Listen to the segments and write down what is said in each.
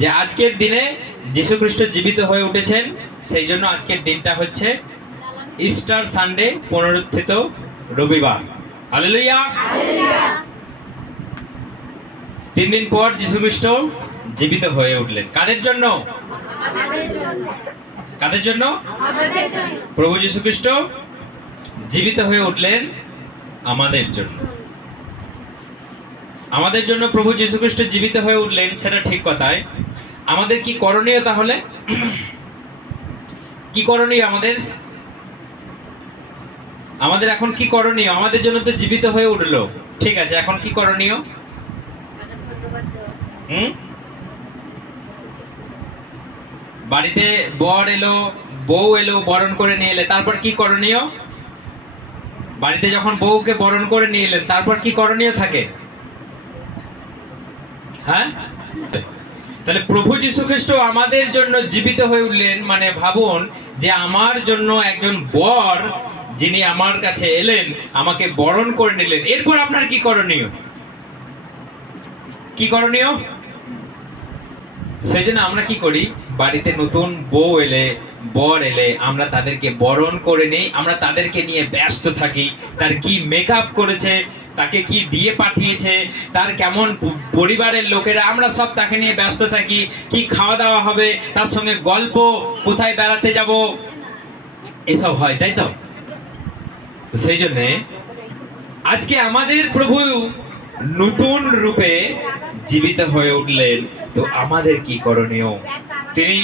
যে আজকের দিনে যীশু খ্রিস্ট জীবিত হয়ে উঠেছেন, সেই জন্য আজকের দিনটা হচ্ছে ইস্টার সানডে, পুনরুত্থিত রবিবার। হালেলুয়া। 3 দিন পর যীশু খ্রিস্ট জীবিত হয়ে উঠলেন। কাদের জন্য? কাদের জন্য? প্রভু যীশু খ্রিস্ট জীবিত হয়ে উঠলেন আমাদের জন্য। আমাদের জন্য প্রভু যীশু খ্রিস্ট জীবিত হয়ে উঠলেন, সেটা ঠিক কথাই। আমাদের কি করণীয় তাহলে? কি করণীয় আমাদের? আমাদের এখন কি করণীয়? আমাদের জন্য তো জীবিত হয়ে উঠলো, ঠিক আছে, এখন কি করণীয়? বাড়িতে বর এলো, বউ এলো, বরণ করে নিয়ে এলে, তারপর কি করণীয়? বাড়িতে যখন বউকে বরণ করে নিয়ে এলেন, তারপর কি করণীয় থাকে? হ্যাঁ, তাহলে প্রভু যীশু খ্রিস্ট আমাদের জন্য জীবিত হয়ে উঠলেন, মানে ভাবুন যে আমার জন্য একজন বর যিনি আমার কাছে এলেন, আমাকে বরণ করে নিলেন, এরপর আপনার কি করণীয়? কি করণীয়? সেই জন্য আমরা কি করি, বাড়িতে নতুন বউ এলে, বর এলে, আমরা তাদেরকে বরণ করে নিই, আমরা তাদেরকে নিয়ে ব্যস্ত থাকি। তার কি মেকআপ করেছে, তাকে কি দিয়ে পাঠিয়েছে, তার কেমন পরিবারের লোকেরা, আমরা সব তাকে নিয়ে ব্যস্ত থাকি। কি খাওয়া দাওয়া হবে, তার সঙ্গে গল্প, কোথায় বেড়াতে যাব, এসব হয়, তাই তো? সেই জন্য আজকে আমাদের প্রভু নতুন রূপে জীবিত হয়ে উঠলেন। তো আমাদের কি করণীয়? তিনি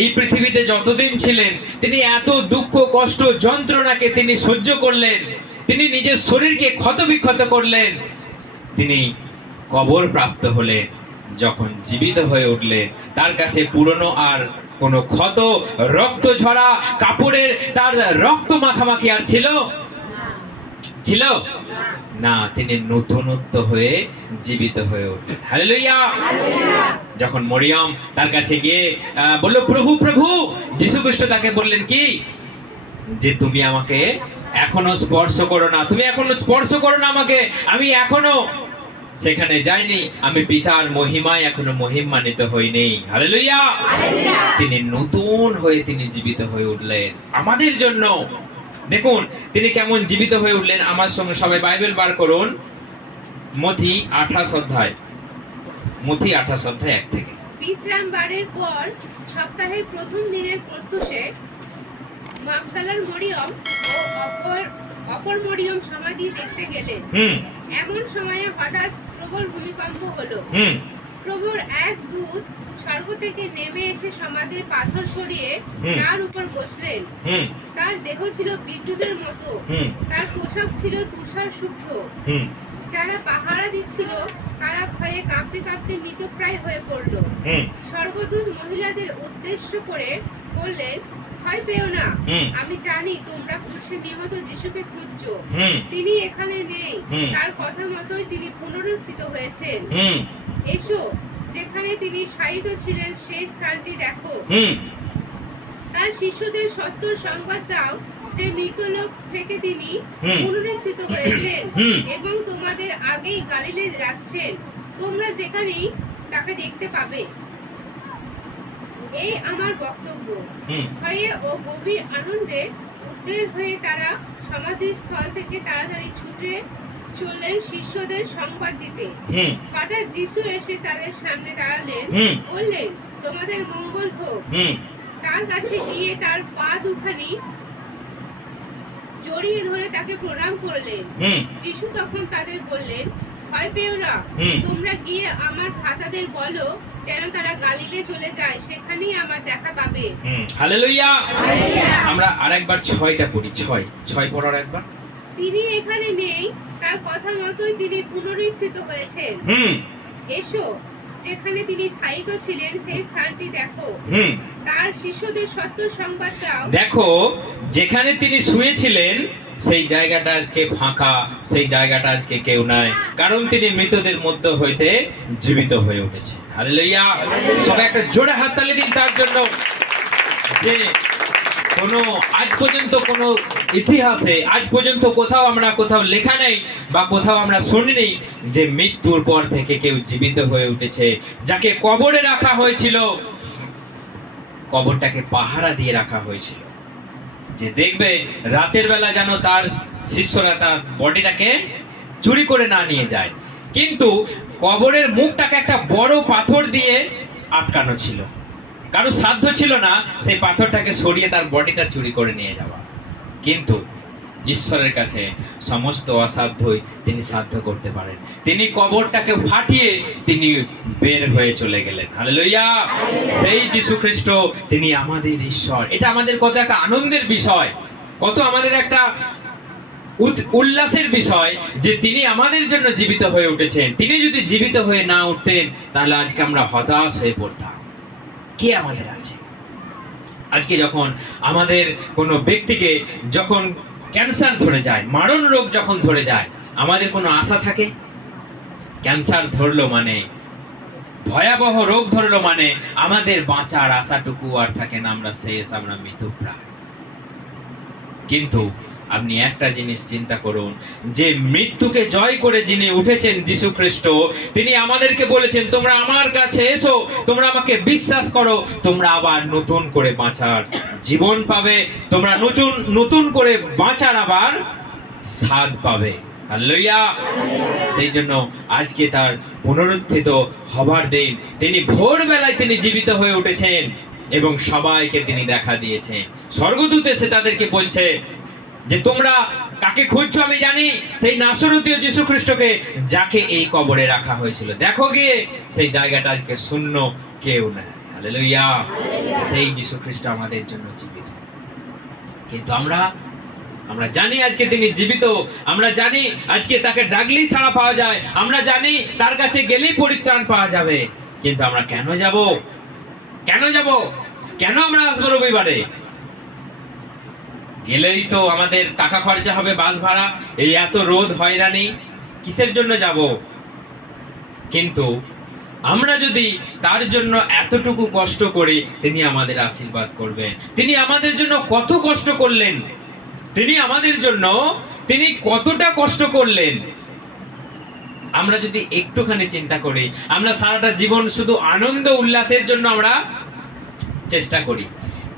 এই পৃথিবীতে যতদিন ছিলেন, তিনি এত দুঃখ, কষ্ট, যন্ত্রণাকে তিনি সহ্য করলেন। তিনি নিজের শরীরকে ক্ষতবিক্ষত করলেন। তিনি কবর প্রাপ্ত হলেন। যখন জীবিত হয়ে উঠলেন, তার কাছে পুরনো আর কোনো ক্ষত, রক্ত ঝরা কাপড়ের তার রক্ত মাখামাখি আর ছিল? ছিল না। তিনি নতুনত্ব হয়ে জীবিত হয়ে উঠলেন। হালেলুয়া। যখন মরিয়ম তার কাছে গিয়ে বলল, প্রভু প্রভু, যীশু খ্রিস্ট তাকে বললেন কি, যে তুমি আমাকে এখনো স্পর্শ করো না, তুমি এখনো স্পর্শ করো না আমাকে, আমি এখনো সেখানে যাইনি, আমি পিতার মহিমায় এখনো মহিমান্বিত হইনি। হালেলুয়া। তিনি নতুন হয়ে তিনি জীবিত হয়ে উঠলেন আমাদের জন্য। দেখুন তিনি কেমন জীবিত হয়ে উঠলেন। আমার সঙ্গে সবাই বাইবেল বার করুন, মথি 28 অধ্যায়, মথি 28 অধ্যায় 1 থেকে। বিশ্রাম বারের পর সপ্তাহের প্রথম দিনের প্রত্যুষে মাগদালার মরিয়ম ও অপর মরিয়ম সমাধি দেখতে গেলেন। এমন সময়ে হঠাৎ প্রবল ভূমিকম্প হলো। প্রভুর এক দূত স্বর্গ থেকে নেমে এসে সমাধির পাথর সরিয়ে তার উপর বসলেন। তার দেহ ছিল বিদ্যুতের মতো, তার পোশাক ছিল তুষার শুভ্র। যারা পাহারা দিচ্ছিল তারা ভয়ে কাঁপতে কাঁপতে মৃতপ্রায় হয়ে পড়ল। স্বর্গদূত মহিলাদের উদ্দেশ্য করে বললেন, ভয় পেও না, আমি জানি তোমরা ক্রুশে নিহত যিশুকে খুঁজছো। তিনি এখানে নেই, তার কথা মতোই তিনি পুনরুত্থিত হয়েছেন। এসো, যেখানে তিনি শায়িত ছিলেন সেই স্থানটি দেখো। তার শিষ্যদের সত্য সংবাদ দাও যে মৃতলোক থেকে তিনি পুনরুত্থিত হয়েছেন এবং তোমাদের আগেই গালিলে যাচ্ছেন, তোমরা যেখানেই তাকে দেখতে পাবে। এই আমার বক্তব্য। ভয়ে ও গভীর আনন্দে উদ্বেগ হয়ে তারা সমাধির স্থল থেকে তাড়াতাড়ি ছুটে চললেন শিষ্যদের সংবাদ দিতে। হঠাৎ যিশু এসে তাদের সামনে দাঁড়ালেন, বললেন, তোমাদের মঙ্গল হোক। তার কাছে গিয়ে তার পা দুখানি জড়িয়ে ধরে তাকে প্রণাম করলেন। যিশু তখন তাদের বললেন, ভয় পেও না, তোমরা গিয়ে আমার ভ্রাতাদের বলো যেন তারা গালিলে চলে যায়, সেখানেই আমার দেখা পাবে। হালেলুয়া। আমরা আরেকবার 6টা পড়ি, 6 পড়ার একবার। তিনি এখানে নেই, তার কথা মতোই তিনি পুনরুত্থিত হয়েছেন। এসো, যেখানে তিনি শায়িত ছিলেন সেই স্থানটি দেখো। তার শিষ্যদের সত্য সংবাদ দাও। দেখো, যেখানে তিনি শুয়েছিলেন সেই জায়গাটা আজকে ফাঁকা, সেই জায়গাটা আজকে কেউ নাই, কারণ তিনি মৃতদের মধ্য হইতে জীবিত হয়ে উঠেছে। হালেলুয়া। সবাই একটা জোরে হাততালি দিন তার জন্য, যে কোনো আজ পর্যন্ত কোনো ইতিহাসে আজ পর্যন্ত কোথাও লেখা নেই বা কোথাও আমরা শুনিনি যে মৃত্যুর পর থেকে কেউ জীবিত হয়ে উঠেছে। যাকে কবরে রাখা হয়েছিল, কবরটাকে পাহারা দিয়ে রাখা হয়েছিল, যে দেখবে রাতের বেলা যেন তার শিষ্যরা তার বডিটাকে চুরি করে না নিয়ে যায়। কিন্তু কবরের মুখটাকে একটা বড় পাথর দিয়ে আটকানো ছিল, কারো সাধ্য ছিল না সেই পাথরটাকে সরিয়ে তার বডিটা চুরি করে নিয়ে যাওয়া। কিন্তু ঈশ্বরের কাছে সমস্ত অসাধ্যই তিনি সাধ্য করতে পারেন। তিনি কবরটাকে ফাটিয়ে তিনি বের হয়ে চলে গেলেন। হালেলুয়া! সেই যীশু খ্রিস্ট, তিনি আমাদের ঈশ্বর। এটা আমাদের কত একটা আনন্দের বিষয়, কত আমাদের একটা উল্লাসের বিষয় যে তিনি আমাদের জন্য জীবিত হয়ে উঠেছেন। তিনি যদি জীবিত হয়ে না উঠতেন তাহলে আজকে আমরা হতাশ হয়ে পড়তাম। কে আমাদের আছে? আজকে যখন আমাদের কোনো ব্যক্তিকে যখন ক্যান্সার ধরে যায়, মারণ রোগ যখন ধরে যায়, আমাদের কোনো আশা থাকে? ক্যান্সার ধরলো মানে, ভয়াবহ রোগ ধরলো মানে আমাদের বাঁচার আশাটুকু আর থাকে না, আমরা শেষ, আমরা মৃতপ্রায়। কিন্তু আপনি একটা জিনিস চিন্তা করুন, যে মৃত্যুকে জয় করে যিনি উঠেছেন যীশু খ্রিস্ট, তিনি আমাদেরকে বলেছেন তোমরা আমার কাছে এসো, তোমরা আমাকে বিশ্বাস করো, তোমরা আবার নতুন করে বাঁচার জীবন পাবে, তোমরা নতুন করে বাঁচার আবার স্বাদ পাবে। হালেলুয়া! সেই জন্য আজকে তার পুনরুত্থিত হবার দিন, তিনি ভোরবেলায় তিনি জীবিত হয়ে উঠেছেন এবং সবাইকে তিনি দেখা দিয়েছেন। স্বর্গদূত এসে তাদেরকে বলছে যে তোমরা কাকে খুঁজছো আমি জানি, সেই নাসরতীয় যীশু খ্রিস্টকে, যাকে এই কবরে রাখা হয়েছিল। দেখো গিয়ে সেই জায়গাটা আজকে শূন্য, কেউ নাই। হালেলুয়া! সেই যীশু খ্রিস্ট আমাদের জন্য জীবিত। কিন্তু আমরা জানি আজকে তিনি জীবিত, আমরা জানি আজকে তাকে ডাকলেই ছাড়া পাওয়া যায়, আমরা জানি তার কাছে গেলেই পরিত্রাণ পাওয়া যাবে। কিন্তু আমরা কেন যাব? কেন আমরা আসবো রবিবারে? গেলেই তো আমাদের টাকা খরচা হবে, বাস ভাড়া, এই এত রোদ হয়রানি, কিসের জন্য যাব? কিন্তু আমরা যদি তার জন্য এতটুকু কষ্ট করি, তিনি আমাদের আশীর্বাদ করবেন। তিনি আমাদের জন্য কত কষ্ট করলেন, তিনি আমাদের জন্য তিনি কতটা কষ্ট করলেন, আমরা যদি একটুখানি চিন্তা করি, আমরা সারাটা জীবন শুধু আনন্দ উল্লাসের জন্য আমরা চেষ্টা করি।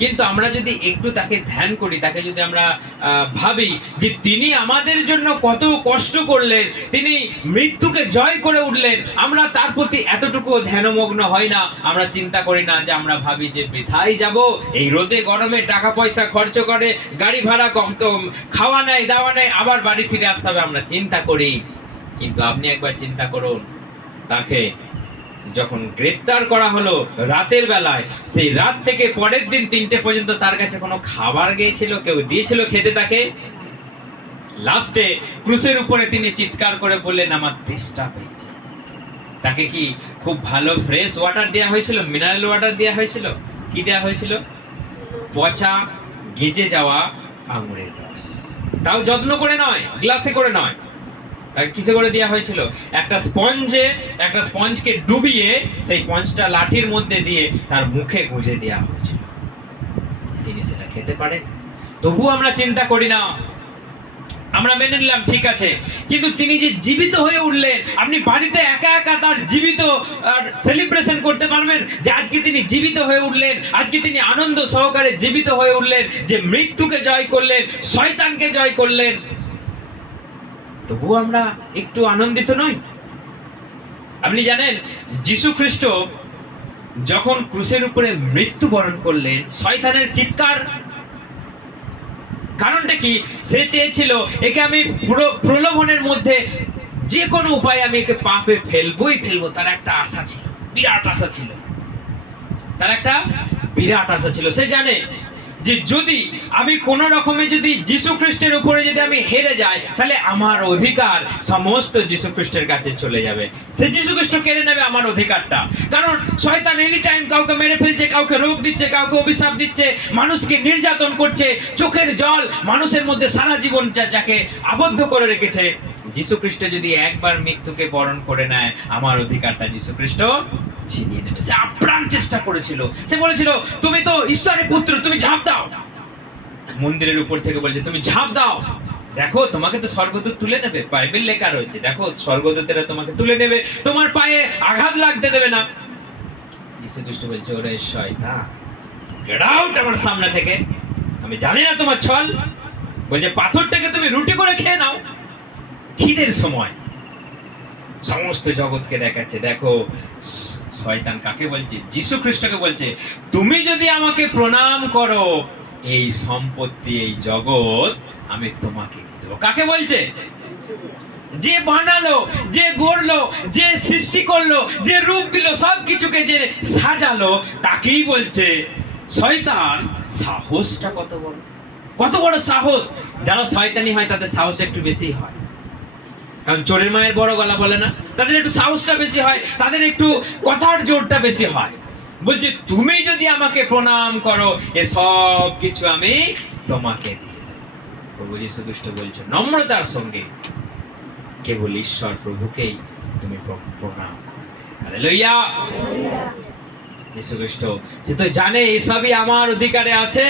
কিন্তু আমরা যদি একটু তাকে ধ্যান করি, তাকে যদি আমরা ভাবি যে তিনি আমাদের জন্য কত কষ্ট করলেন, তিনি মৃত্যুকে জয় করে উঠলেন, আমরা তার প্রতি এতটুকু ধ্যানমগ্ন হয় না। আমরা চিন্তা করি না, যে আমরা ভাবি যে বৃথাই যাব, এই রোদে গরমে টাকা পয়সা খরচ করে, গাড়ি ভাড়া কত, খাওয়া নাই দাওয়া নাই, আবার বাড়ি ফিরে আসতে হবে, আমরা চিন্তা করি। কিন্তু আপনি একবার চিন্তা করুন, তাকে যখন গ্রেপ্তার করা হলো রাতের বেলায়, সেই রাত থেকে পরের দিন 3টে পর্যন্ত তার কাছে কোনো খাবার গিয়েছিল, কেউ দিয়েছিল খেতে তাকে? লাস্টে ক্রুশের উপরে তিনি চিৎকার করে বললেন আমার তেষ্টা পেয়েছে। তাকে কি খুব ভালো ফ্রেশ ওয়াটার দেওয়া হয়েছিল? মিনারেল ওয়াটার দেওয়া হয়েছিল? কি দেওয়া হয়েছিল? পচা গেজে যাওয়া আঙুরের রস, তাও যত্ন করে নয়, গ্লাসে করে নয়, তাকে কিসে করে দেওয়া হয়েছিল? একটা স্পঞ্জকে ডুবিয়ে সেই স্পঞ্জটা লাঠির মধ্যে দিয়ে তার মুখে গুঁজে দেওয়া হয়েছিল। তিনি সেটা খেতে পারেন? তবু আমরা চিন্তা করি না, আমরা মেনে নিলাম ঠিক আছে। কিন্তু তিনি যে জীবিত হয়ে উঠলেন, আপনি বাড়িতে একা একা তার জীবিত সেলিব্রেশন করতে পারবেন যে আজকে তিনি জীবিত হয়ে উঠলেন, আজকে তিনি আনন্দ সহকারে জীবিত হয়ে উঠলেন, যে মৃত্যুকে জয় করলেন, শয়তানকে জয় করলেন। তবু আমরা একটু আনন্দিত নই? আপনি জানেন যীশু খ্রিস্ট যখন ক্রুশের উপরে মৃত্যুবরণ করলেন, শয়তানের চিৎকার, কারণটা কি? সে চেয়েছিল একে আমি প্রলোভনের মধ্যে যে কোনো উপায়ে আমি একে পাপে ফেলবো। তার একটা আশা ছিল, বিরাট আশা ছিল, সে জানে যে যদি আমি কোন রকমে যদি যীশু খ্রিস্টের উপরে যদি আমি হেরে যাই, তাহলে আমার অধিকার সমস্ত যীশু খ্রিস্টের কাছে চলে যাবে। সে যীশু খ্রিস্ট কেড়ে নেবে আমার অধিকারটা। কারণ শয়তান এনি টাইম কাউকে মেরে ফেলছে, কাউকে রোগ দিচ্ছে, কাউকে অভিশাপ দিচ্ছে, মানুষকে নির্যাতন করছে, চোখের জল মানুষের মধ্যে সারা জীবন যাকে আবদ্ধ করে রেখেছে। যীশু খ্রিস্ট যদি একবার মৃত্যুকে বরণ করে নেয়, আমার অধিকারটা যীশু খ্রিস্ট ছিনিয়ে নেবে। সে আপ্রাণ চেষ্টা করেছিল, সে বলেছিল তুমি তো ঈশ্বরের পুত্র, তুমি ঝাঁপ দাও। মন্দিরের উপর থেকে বলছে তুমি ঝাঁপ দাও, দেখো তোমাকে তো স্বর্গদূত তুলে নেবে, বাইবেল লেখা রয়েছে, দেখো স্বর্গদূতেরা তোমাকে তুলে নেবে, তোমার পায়ে আঘাত লাগতে দেবে না। যীশু খ্রিস্ট বলছে ওরে শয়তান, গেট আউট আমার সামনে থেকে, আমি জানি না তোমার ছল। বলছে পাথরটাকে তুমি রুটি করে খেয়ে নাও। খিদের সময় সমস্ত জগৎকে দেখাচ্ছে, দেখো শয়তান কাকে বলছে, যীশু খ্রিস্টকে বলছে তুমি যদি আমাকে প্রণাম করো এই সম্পত্তি এই জগৎ আমি তোমাকে দিয়ে দেবো। কাকে বলছে? যে বানালো, যে গড়লো, যে সৃষ্টি করলো, যে রূপ দিল, সবকিছুকে যে সাজালো তাকেই বলছে। শয়তান সাহসটা কত বড়, কত বড় সাহস! যারা শয়তানি হয় তাদের সাহস একটু বেশি হয়, কারণ চোরের মায়ের বড় গলা বলে না, তাদের একটু সাহসটা বেশি হয়, তাদের একটু কথার জোরটা বেশি হয়। বলছে তুমি যদি আমাকে প্রণাম করো এ সব কিছু আমি তোমাকে দিয়ে দেব। প্রভু যীশু খ্রিস্ট বলছে নম্রতার সঙ্গে কেবল ঈশ্বর প্রভুকেই তুমি প্রণাম করবে। হালেলুয়া। যীশু খ্রিস্ট সে তো জানে এসবই আমার অধিকারে আছে,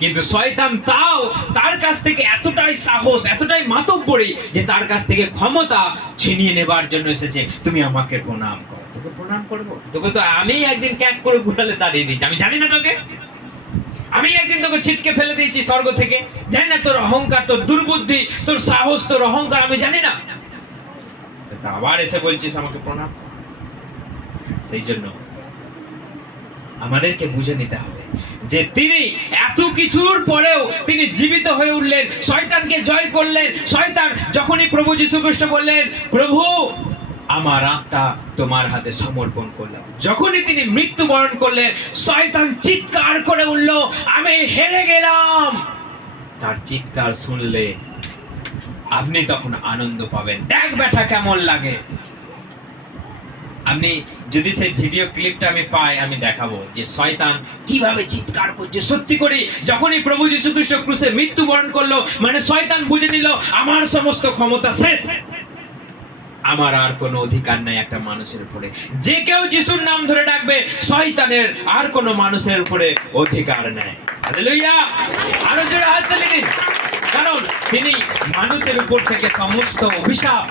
কিন্তু শয়তান তাও তার কাছ থেকে এতটাই সাহস, এতটাই মাতব্বরী যে তার কাছ থেকে ক্ষমতা ছিনিয়ে নেবার জন্য এসেছে। তুমি আমাকে প্রণাম করো, তোকে প্রণাম করবো? তোকে তো আমি একদিন ক্যাক করে ঘুরালে তাড়িয়ে দিয়েছি, আমি জানি না তোকে? আমি একদিন তোকে ছিটকে ফেলে দিয়েছি স্বর্গ থেকে, জানি না তোর অহংকার, তোর দুর্বুদ্ধি, তোর সাহস, তোর অহংকার আমি জানি না? তা আবার এসে বলছিস আমাকে প্রণাম কর। সেই জন্য আমাদেরকে বুঝে নিতে হবে যে তিনি এত কিছুর পরেও তিনি জীবিত হয়ে উঠলেন, শয়তানকে জয় করলেন। শয়তান যখনই প্রভু যীশু খ্রিস্ট বললেন প্রভু আমার আত্মা তোমার হাতে সমর্পণ করলাম, যখনই তিনি মৃত্যুবরণ করলেন শয়তান চিৎকার করে উঠল আমি হেরে গেলাম। তার চিৎকার শুনলে আপনি তখন আনন্দ পাবেন। দেখ বেটা কেমন লাগে। আপনি যদি সেই ভিডিও ক্লিপটা আমি পাই আমি দেখাবো যে শয়তান কিভাবে চিৎকার করছে। সত্যি করে যখনই প্রভু যীশু খ্রিস্ট ক্রুশে মৃত্যুবরণ করলো মানে শয়তান বুঝে নিল আমার সমস্ত ক্ষমতা শেষ, আমার আর কোনো অধিকার নাই একটা মানুষের উপরে। যে কেউ যিশুর নাম ধরে ডাকবে শয়তানের আর কোনো মানুষের উপরে অধিকার নেই। হালেলুয়া। আরো জোরে হাত তালি দিন। কারণ তিনি মানুষের উপর থেকে সমস্ত অভিশাপ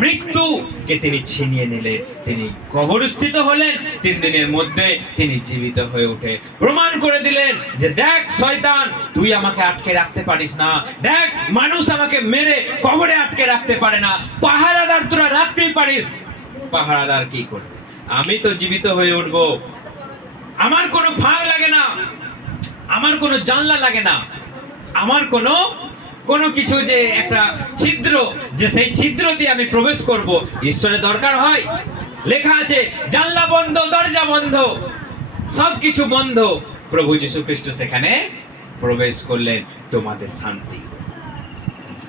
মৃত্যুকে তিনি ছিনিয়ে নিলেন। তিনি কবরস্থিত হলেন, 3 দিনের মধ্যে তিনি জীবিত হয়ে উঠে প্রমাণ করে দিলেন যে দেখ শয়তান তুই আমাকে আটকে রাখতে পারিস না, দেখ মানুষ আমাকে মেরে কবরে আটকে রাখতে পারে না, পাহারাদার তোরা রাখতেই পারিস, পাহারাদার কি করবে? আমি তো জীবিত হয়ে উঠব। আমার কোনো ফাঁক লাগে না, আমার কোনো জানলা লাগে না, আমার কোনো কিছু যে একটা ছিদ্র যে সেই ছিদ্র দিয়ে আমি প্রবেশ করব ঈশ্বরের দরকার হয়? লেখা আছে জানলা বন্ধ, দরজা বন্ধ, সবকিছু বন্ধ, প্রভু যীশু খ্রিস্ট সেখানে প্রবেশ করলেন তোমাদের শান্তি।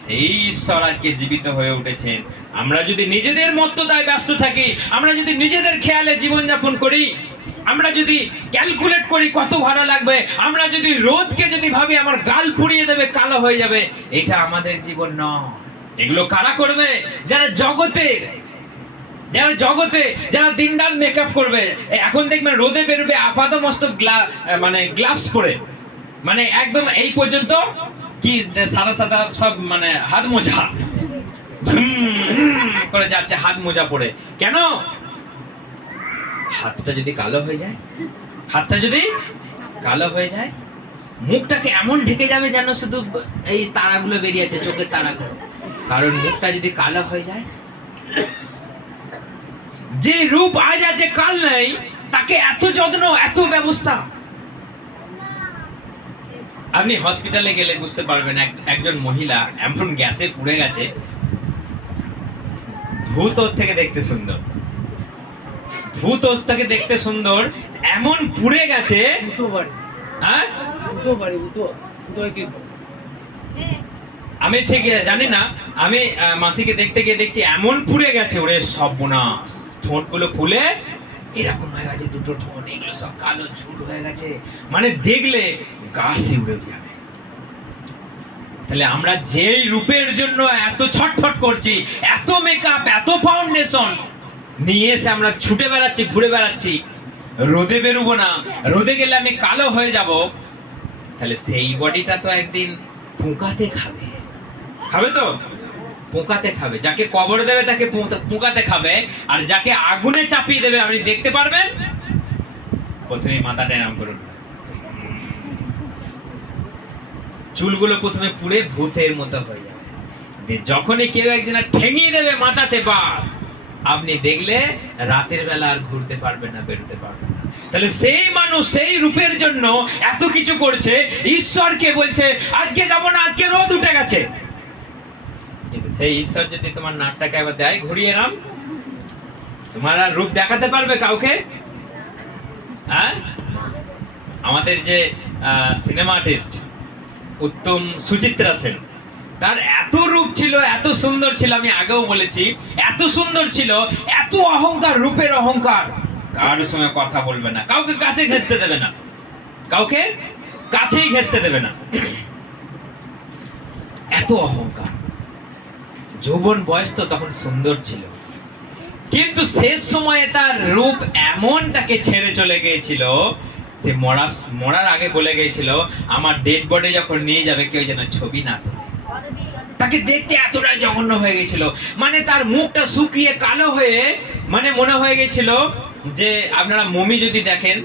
সেই ঈশ্বর আজকে জীবিত হয়ে উঠেছেন। আমরা যদি নিজেদের মত্ততায় ব্যস্ত থাকি, আমরা যদি নিজেদের খেয়ালে জীবনযাপন করি, আমরা যদি ক্যালকুলেট করি কত ভাড়া লাগবে, আমরা যদি রোদকে যদি ভাবি আমার গাল পুড়িয়ে দেবে, কালো হয়ে যাবে, এটা আমাদের জীবন নয়। এগুলো কারা করবে? যারা জগতে যারা দিনরাত মেকআপ করবে। এখন দেখবেন রোদে বেরোবে আপাত মস্তক মানে গ্লাভস পরে, মানে একদম এই পর্যন্ত কি সাদা সাদা সব মানে হাত মোজা করে যাচ্ছে, হাত মোজা পরে। কেন? হাতটা যদি কালো হয়ে যায়, হাতটা যদি কালো হয়ে যায়, মুখটাকে এমন ঢেকে যাবে যেন শুধু এই তারাগুলো বেরিয়েছে, চোখের তারাগুলো। কারণ মুখটা যদি কালো হয়ে যায়, যে রূপ আজ আছে কাল নেই, তাকে এত যত্ন, এত ব্যবস্থা। আপনি হসপিটালে গেলে বুঝতে পারবেন একজন মহিলা এমন গ্যাসে পুড়ে গেছে, ভূত ওর থেকে দেখতে সুন্দর, ভূত ওর থেকে দেখতে সুন্দর, এমন পুড়ে গেছে। হ্যাঁ, আমি ঠিক জানি না, আমি মাসিকে দেখতে গিয়ে দেখছি এমন পুড়ে গেছে, ওরে সর্বনাশ, ঠোঁটগুলো ফুলে এরকম হয়ে গেছে, দুটো ঠোঁট, এগুলো সব কালো ঝুল হয়ে গেছে, মানে দেখলে গা শিউরে যাবে। তাহলে আমরা যেই রূপের জন্য এত ছটফট করছি, এত মেকআপ, এত ফাউন্ডেশন নিয়ে এসে আমরা ছুটে বেড়াচ্ছি, ঘুরে বেড়াচ্ছি, রোদে বেরোবো না, রোদে গেলে আমি কালো হয়ে যাব, তাহলে সেই বডিটা তো একদিন পোকাতে খাবে, খাবে তো, পোকাতে খাবে। যাকে কবর দেবে তাকে পোকাতে খাবে, আর যাকে আগুনে চাপিয়ে দেবে আপনি দেখতে পারবেন। প্রথমে মাথাটা এরম করুন, চুলগুলো প্রথমে পুড়ে ভূতের মতো হয়ে যাবে, যখনই কেউ একজন ঠেঙিয়ে দেবে মাথাতে, বাস আপনি দেখলে রাতের বেলা আর ঘুরতে পারবেন না, বেরোতে পারবেন না। তাহলে সেই মানুষ সেই রূপের জন্য এত কিছু করছে, ঈশ্বরকে বলছে আজকে যাব না, আজকে রোদ উঠে গেছে। কিন্তু সেই ঈশ্বর যদি তোমার নাকটাকে একবার দেয় ঘুরিয়ে নাম, তোমার আর রূপ দেখাতে পারবে কাউকে? হ্যাঁ, আমাদের যে সিনেমা আর্টিস্ট উত্তম সুচিত্রা সেন, তার এত রূপ ছিল, এত সুন্দর ছিল, আমি আগেও বলেছি এত সুন্দর ছিল, এত অহংকার, রূপের অহংকার, কারোর সঙ্গে কথা বলবে না, কাউকে কাছে ঘেঁষতে দেবে না, কাউকে কাছেই ঘেঁষতে দেবে না, এত অহংকার। যৌবন বয়স তো তখন সুন্দর ছিল, কিন্তু শেষ সময়ে তার রূপ এমন তাকে ছেড়ে চলে গিয়েছিল, সে মরার আগে বলে গিয়েছিল আমার ডেড বডি যখন নিয়ে যাবে কেউ যেন ছবি না তোলে। তাকে দেখতে এতটাই জঘন্য হয়ে গেছিল, মানে তার মুখটা শুকিয়ে কালো হয়ে, মানে মনে হয়ে গেছিল যে, আপনারা মমি যদি দেখেন,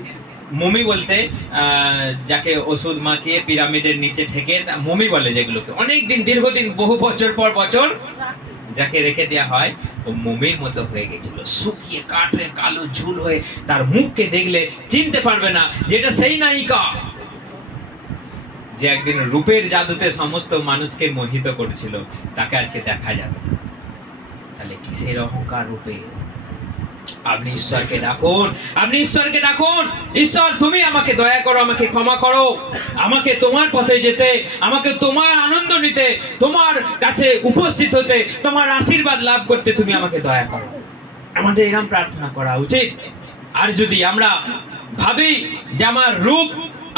মমি বলতে যাকে ওষুধ মাখিয়ে পিরামিডের নিচে ঠেকে মমি বলে, যেগুলোকে অনেক দিন, দীর্ঘদিন, বহু বছর পর বছর যাকে রেখে দেওয়া হয়, ও মমির মতো হয়ে গেছিল, শুকিয়ে কাঠ হয়ে কালো ঝুল হয়ে। তার মুখকে দেখলে চিনতে পারবে না যেটা সেই নায়িকা যে একদিন রূপের জাদুতে সমস্ত মানুষকে মোহিত করেছিল, তাকে আজকে দেখা যাবে না। তাহলে কিসের অহংকার রূপে? আপনি ঈশ্বরকে ডাকুন, আপনি ঈশ্বরকে ডাকুন, ঈশ্বর তুমি আমাকে দয়া করো, আমাকে ক্ষমা করো, আমাকে তোমার পথে যেতে, আমাকে তোমার আনন্দ নিতে, তোমার কাছে উপস্থিত হতে, তোমার আশীর্বাদ লাভ করতে তুমি আমাকে দয়া করো। আমাদের এরকম প্রার্থনা করা উচিত। আর যদি আমরা ভাবি যে আমার রূপ,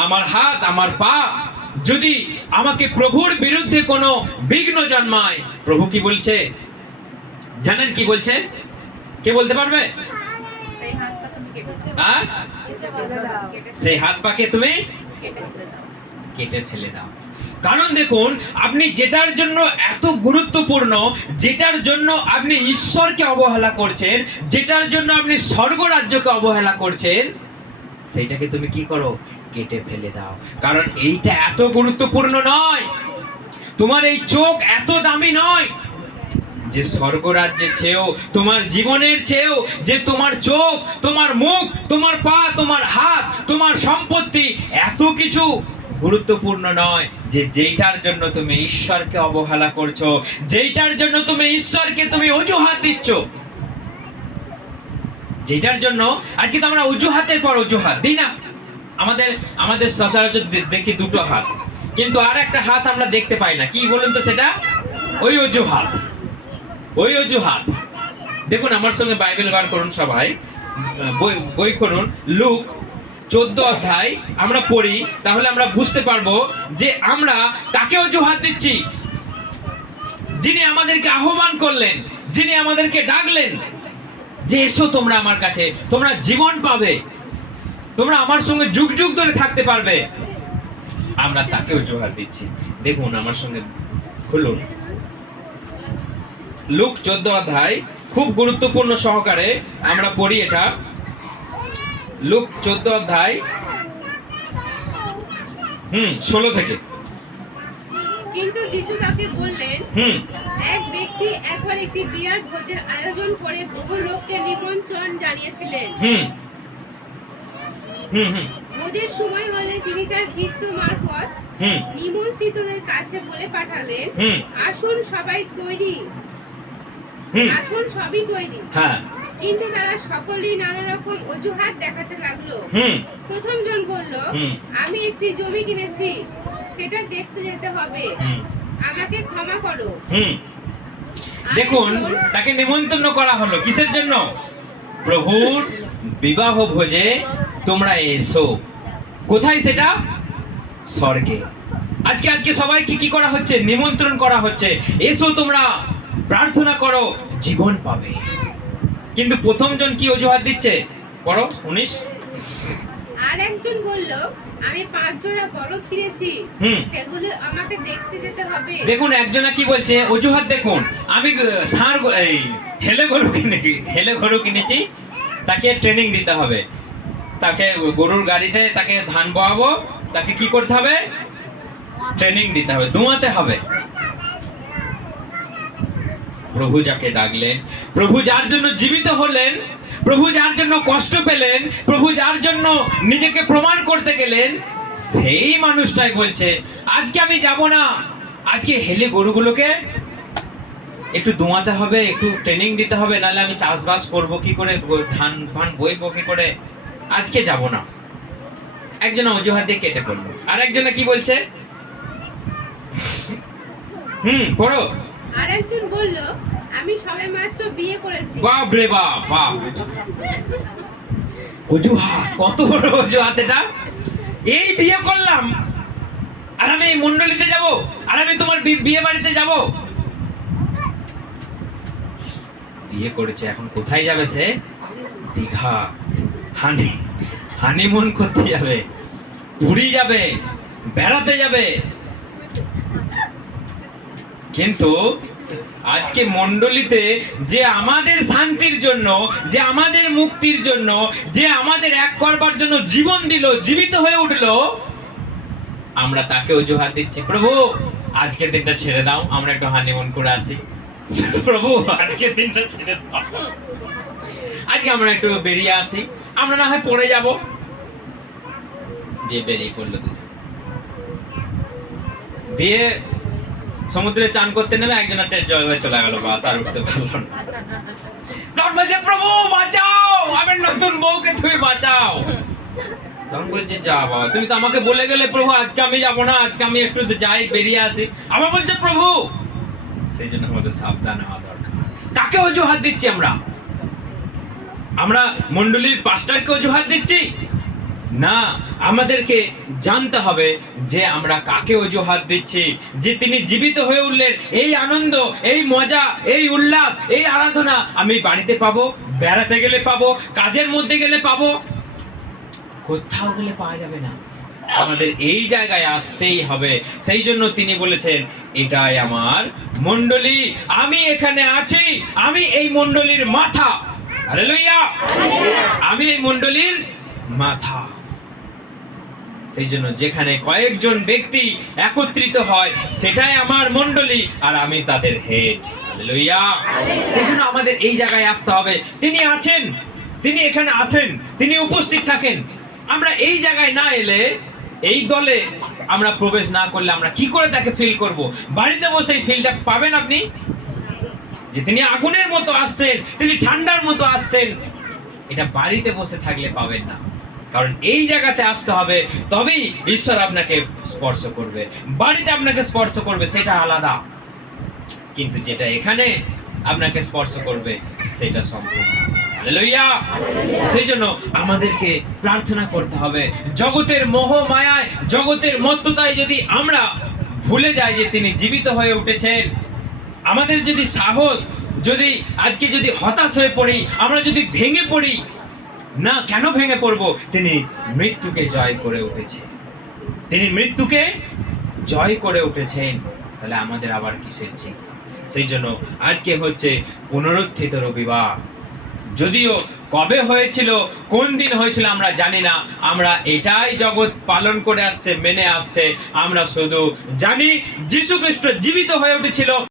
আমার হাত, আমার পা যদি আমাকে প্রভুর বিরুদ্ধে কোনো বিঘ্ন জন্মায়, প্রভু কি বলছে জানেন? কি বলছে? কে বলতে পারবে? সেই হাত পাকে তুমি কেটে ফেলে দাও। কারণ দেখুন, আপনি যেটার জন্য এত গুরুত্বপূর্ণ, যেটার জন্য আপনি ঈশ্বরকে অবহেলা করছেন, যেটার জন্য আপনি স্বর্গরাজ্যকে অবহেলা করছেন, সেইটাকে তুমি কি করো? কেটে ফেলে দাও। কারণ এইটা এত গুরুত্বপূর্ণ নয়, তোমার এই চোখ এত দামি নয় যে স্বর্গরাজ্যের চেয়েও, তোমার জীবনের চেয়েও, যে তোমার চোখ, তোমার মুখ, তোমার পা, তোমার হাত, তোমার সম্পত্তি এত কিছু গুরুত্বপূর্ণ নয় যে যেটার জন্য তুমি ঈশ্বরকে অবহেলা করছো, যেটার জন্য তুমি ঈশ্বরকে তুমি অজুহাত দিচ্ছ, যেটার জন্য আজকে তো আমরা অজুহাতের পর অজুহাত দিই না। আমাদের সচরাচর দেখি দুটো হাত, কিন্তু আর একটা হাত আমরা দেখতে পাই না। কি বলুন তো সেটা? ওই অজুহাত, ওই অজুহাত। দেখুন আমার সঙ্গে বাইবেল বার করুন সবাই, বই করুন লুক 14 অধ্যায় আমরা পড়ি, তাহলে আমরা বুঝতে পারবো যে আমরা কাকে অজুহাত দিচ্ছি। যিনি আমাদেরকে আহ্বান করলেন, যিনি আমাদেরকে ডাকলেন যে এসো তোমরা আমার কাছে, তোমরা জীবন পাবে, তোমরা আমার সঙ্গে যুগ যুগ ধরে থাকতে পারবে, আমরা তাকে অজুহাত দিচ্ছি। দেখুন আমার সঙ্গে খুলুন লুক 14 অধ্যায়, খুব গুরুত্বপূর্ণ সহকারে আমরা পড়ি এটা। লুক 14 অধ্যায় 16 থেকে। কিন্তু যিশু তাকে বললেন, এক ব্যক্তি একবার একটি বিরাট ভোজের আয়োজন করে বহু লোককে নিমন্ত্রণ জানিয়েছিলেন। ভোজের সময় হলে তিনি তার ভৃত্য মারফত নিমন্ত্রিতদের কাছে বলে পাঠালেন, আসুন সবাই তৈরি, আসুন সবই তৈরি। কিন্তু তারা সকলেই নানা রকম অজুহাত দেখাতে লাগলো। প্রথম জন বলল, আমি একটি জমি কিনেছি, সেটা দেখতে যেতে হবে, আমাকে ক্ষমা করো। দেখুন তাকে নিমন্ত্রণ করা হলো কিসের জন্য? প্রভুর বিবাহ ভোজে তোমরা এসো। কোথায় সেটা? স্বর্গে। আজকে সবাইকে কি করা হচ্ছে? নিমন্ত্রণ করা হচ্ছে, এসো তোমরা প্রার্থনা করো, জীবন পাবে। কিন্তু প্রথম জন কি অজুহাত দিচ্ছে? পড়ো 19। আর একজন বলল, আমি 5 জোড়া বলদ কিনেছি, সেগুলো আমাকে দেখতে যেতে হবে। দেখুন একজনা কি বলছে, অজুহাত দেখুন, আমি হেলে গরু কিনেছি, তাকে ট্রেনিং দিতে হবে, তাকে গরুর গাড়িতে তাকে ধান বোয়াবো, তাকে কি করতে হবে, ট্রেনিং দিতে হবে, দুয়াতে হবে। প্রভু যাকে ডাকলেন, প্রভু যার জন্য জীবিত হলেন, প্রভু যার জন্য কষ্ট পেলেন, প্রভু যার জন্য নিজেকে প্রমাণ করতে গেলেন, সেই মানুষটাই বলছে আজকে আমি যাব না, আজকে হেলে গরুগুলোকে একটু দুয়াতে হবে, একটু ট্রেনিং দিতে হবে, নাহলে আমি চাষবাস করব কি করে, ধান ফান বইবো কি করে, আজকে যাব না। একজন অজুহাত দিয়ে কেটে পড়লো। আর একজনে কি বলছে, পড়ো। আর একজন বলল, আমি সবেমাত্র বিয়ে করেছি। বাপ রে বাপ, বাপ, অজুহাত, কত বড় অজুহাত এটা। এই বিয়ে করলাম আর আমি এই মণ্ডলীতে যাব, আর আমি তোমার বিয়ে বাড়িতে যাব। বিয়ে করেছে, এখন কোথায় যাবে সে? দীঘা, হানিমুন করতে যাবে, পুরী যাবে, বেড়াতে যাবে। কিন্তু আজকে মণ্ডলীতে যে আমাদের শান্তির জন্য, যে আমাদের মুক্তির জন্য, যে আমাদের এক করবার জন্য জীবন দিল, জীবিত হয়ে উঠলো, আমরা তাকে অজুহাত দিচ্ছি, প্রভু আজকের দিনটা ছেড়ে দাও, আমরা একটু হানিমুন করে আসি। প্রভু আজকের দিনটা ছেড়ে দাও, আজকে আমরা একটু বেরিয়ে আসি, আমরা না হয় পড়ে যাব। যে বেরিয়ে পড়লো, দিয়ে সমুদ্রে চান করতে নেমে একজন জলে চলে গেল, বাস আর উঠতে পারলো না। তখন বলছে প্রভু বাঁচাও, আমার নতুন বউকে তুমি বাঁচাও। তখন বলছে যা বাবা, তুমি তো আমাকে বলে গেলে প্রভু আজকে আমি যাব না, আজকে আমি একটু যাই, বেরিয়ে আসি। আবার বলছে প্রভু। সেই জন্য আমাদের সাবধান হওয়া দরকার। কাকে অজুহাত দিচ্ছি আমরা? আমরা মণ্ডলীর পাস্টারকে অজুহাত দিচ্ছি না, আমাদেরকে জানতে হবে যে আমরা কাকে অজুহাত দিচ্ছি, যে তিনি জীবিত হয়ে উঠলেন। এই আনন্দ, এই মজা, এই উল্লাস, এই আরাধনা আমি বাড়িতে পাবো, বেড়াতে গেলে পাবো, কাজের মধ্যে গেলে পাবো, কোথাও গেলে পাওয়া যাবে না। আমাদের এই জায়গায় আসতেই হবে। সেই জন্য তিনি বলেছেন এটাই আমার মণ্ডলী, আমি এখানে আছি, আমি এই মণ্ডলীর মাথা। হালেলুয়া, আমি এই মণ্ডলীর মাথা। সেই জন্য যেখানে কয়েকজন ব্যক্তি একত্রিত হয় সেটাই আমার মণ্ডলী, আর আমি তাদের হেড। হালেলুয়া। সেই জন্য আমাদের এই জায়গায় আসতে হবে। তিনি আছেন, তিনি এখানে আছেন, তিনি উপস্থিত থাকেন। আমরা এই জায়গায় না এলে, এই দলে আমরা প্রবেশ না করলে আমরা কি করে তাকে ফিল করব? বাড়িতে বসে এই ফিলটা পাবেন আপনি, যে তিনি আগুনের মতো আসছেন, তিনি ঠান্ডার মতো আসছেন, এটা বাড়িতে বসে থাকলে পাবেন না। কারণ এই জায়গাতে আসতে হবে, তবেই ঈশ্বর আপনাকে স্পর্শ করবে। বাড়িতে আপনাকে স্পর্শ করবে সেটা আলাদা, কিন্তু যেটা এখানে আপনাকে স্পর্শ করবে সেটা সম্পূর্ণ। হালেলুয়া। সেই জন্য আমাদেরকে প্রার্থনা করতে হবে। জগতের মোহ মায়ায়, জগতের মত্ততায় যদি আমরা ভুলে যাই যে তিনি জীবিত হয়ে উঠেছেন, আমাদের যদি সাহস, যদি আজকে যদি হতাশ হয়ে পড়ি, আমরা যদি ভেঙে পড়ি, না কেন ভেঙে পড়বো? তিনি মৃত্যুকে জয় করে উঠেছে, তিনি মৃত্যুকে জয় করে উঠেছেন, তাহলে আমাদের আবার কিসের চিন্তা? সেই জন্য আজকে হচ্ছে পুনরুত্থিত রবিবার। যদিও কবে হয়েছিল, কোন দিন হয়েছিল আমরা জানি না, আমরা এটাই জগৎ পালন করে আসছে, মেনে আসছে। আমরা শুধু জানি যীশু খ্রিস্ট জীবিত হয়ে উঠেছিল।